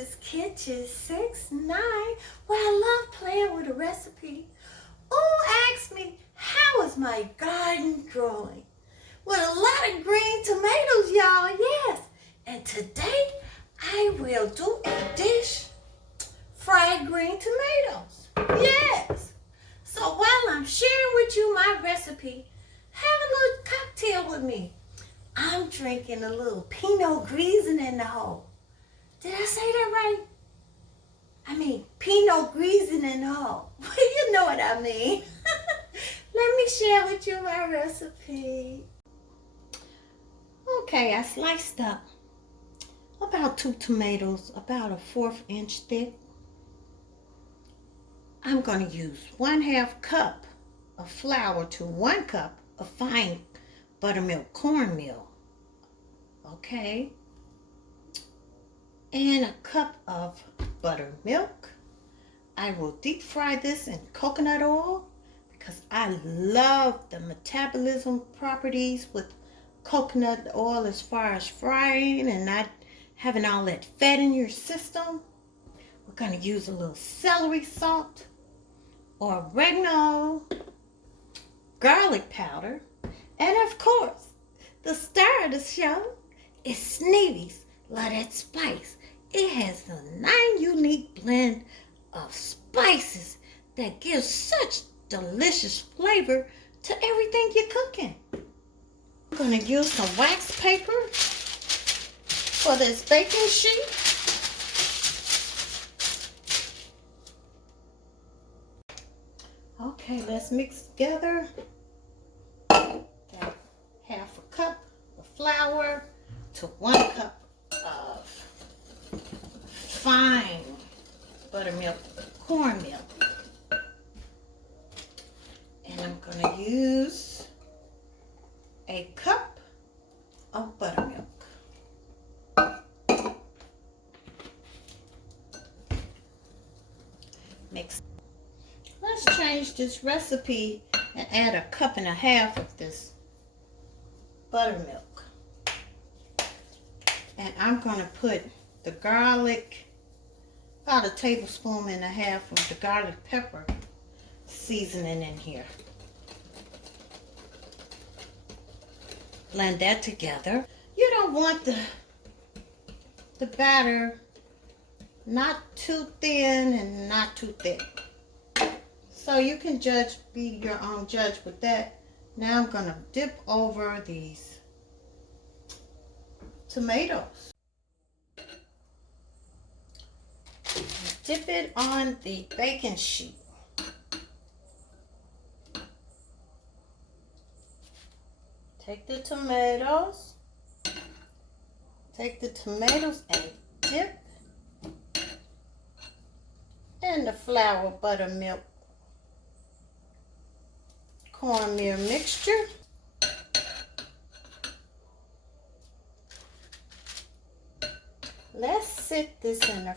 is Kitchen 69, where I love playing with a recipe. Oh, ask me, how is my garden growing? With a lot of green tomatoes, y'all, yes. And today, I will do a dish, fried green tomatoes, yes. So while I'm sharing with you my recipe, have a little cocktail with me. I'm drinking a little Pinot Grigio in the hole. Did I say that right? I mean, Pinot Grigio in the hole. You know what I mean. Let me share with you my recipe. Okay, I sliced up about 2 tomatoes, about a 1/4 inch thick. I'm going to use 1/2 cup of flour to 1 cup of fine buttermilk cornmeal. Okay. And a cup of buttermilk. I will deep fry this in coconut oil because I love the metabolism properties with coconut oil as far as frying and not having all that fat in your system. We're going to use a little celery salt, oregano, garlic powder, and of course, the star of the show is Sneavy's. Love that spice. It has a 9 unique blend of spices that gives such delicious flavor to everything you're cooking. I'm going to use some wax paper for this baking sheet. Okay, let's mix together. Got 1/2 cup of flour to 1 cup of fine buttermilk cornmeal. And I'm going to use a cup of buttermilk. Mix. Let's change this recipe and add 1.5 cups of this buttermilk. And I'm going to put the garlic, about 1.5 tablespoons of the garlic pepper seasoning in here. Blend that together. You don't want the batter not too thin and not too thick. So you can be your own judge with that. Now I'm going to dip over these tomatoes. Dip it on the baking sheet. Take the tomatoes and dip in the flour, buttermilk, cornmeal mixture. Let's sit this in the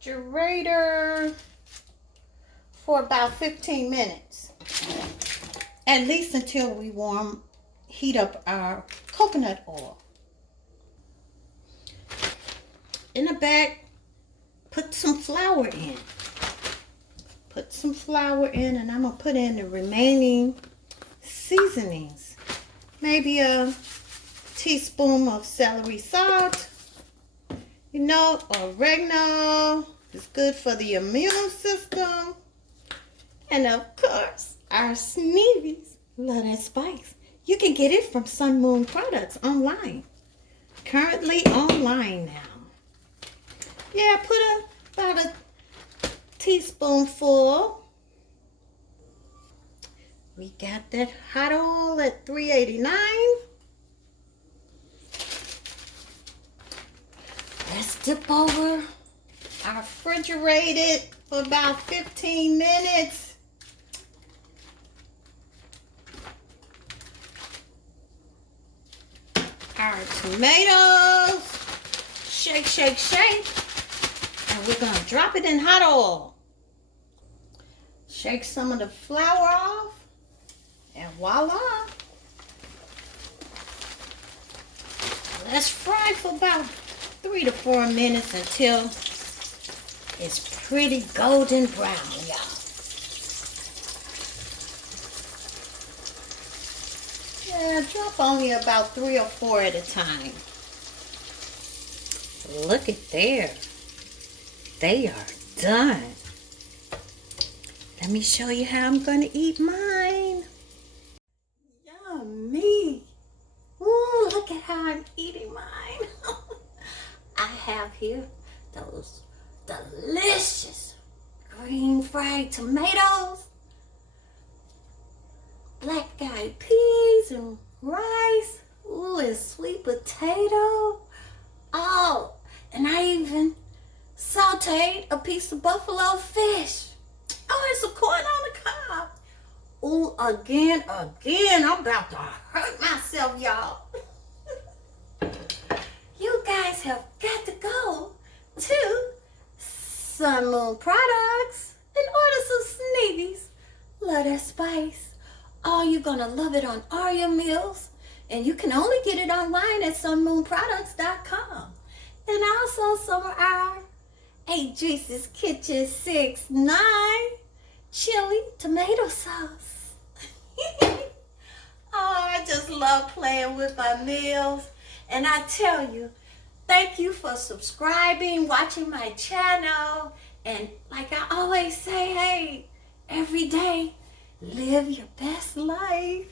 refrigerator for about 15 minutes. At least until we heat up our coconut oil. In the back, put some flour in. Put some flour in, and I'm going to put in the remaining seasonings. Maybe a teaspoon of celery salt. You know, oregano is good for the immune system. And of course, our Sneavy's. Love that spice. You can get it from Sun Moon Products online. Currently online now. Yeah, put about a teaspoonful. We got that hot oil at 389. Let's dip over our refrigerated for about 15 minutes. Our tomatoes. Shake, shake, shake. And we're going to drop it in hot oil. Shake some of the flour off. And voila. Let's fry for about 3 to 4 minutes until it's pretty golden brown, y'all. Yeah, drop only about 3 or 4 at a time. Look at there. They are done. Let me show you how I'm going to eat mine. Yummy. Ooh, look at how I'm eating mine. I have here those delicious green fried tomatoes, black-eyed peas and rice. Ooh, and sweet potato. Oh, and I even sauteed a piece of buffalo fish. Oh, and some corn on the cob. Ooh, again, I'm about to hurt myself, y'all. You guys have got to go to Sun Moon Products and order some Sneavies. Love that spice. Oh, you're going to love it on all your meals. And you can only get it online at sunmoonproducts.com. And also some of our 8 Juices Kitchen 6-9 chili tomato sauce. Oh, I just love playing with my meals. And I tell you, thank you for subscribing, watching my channel. And like I always say, hey, every day, live your best life.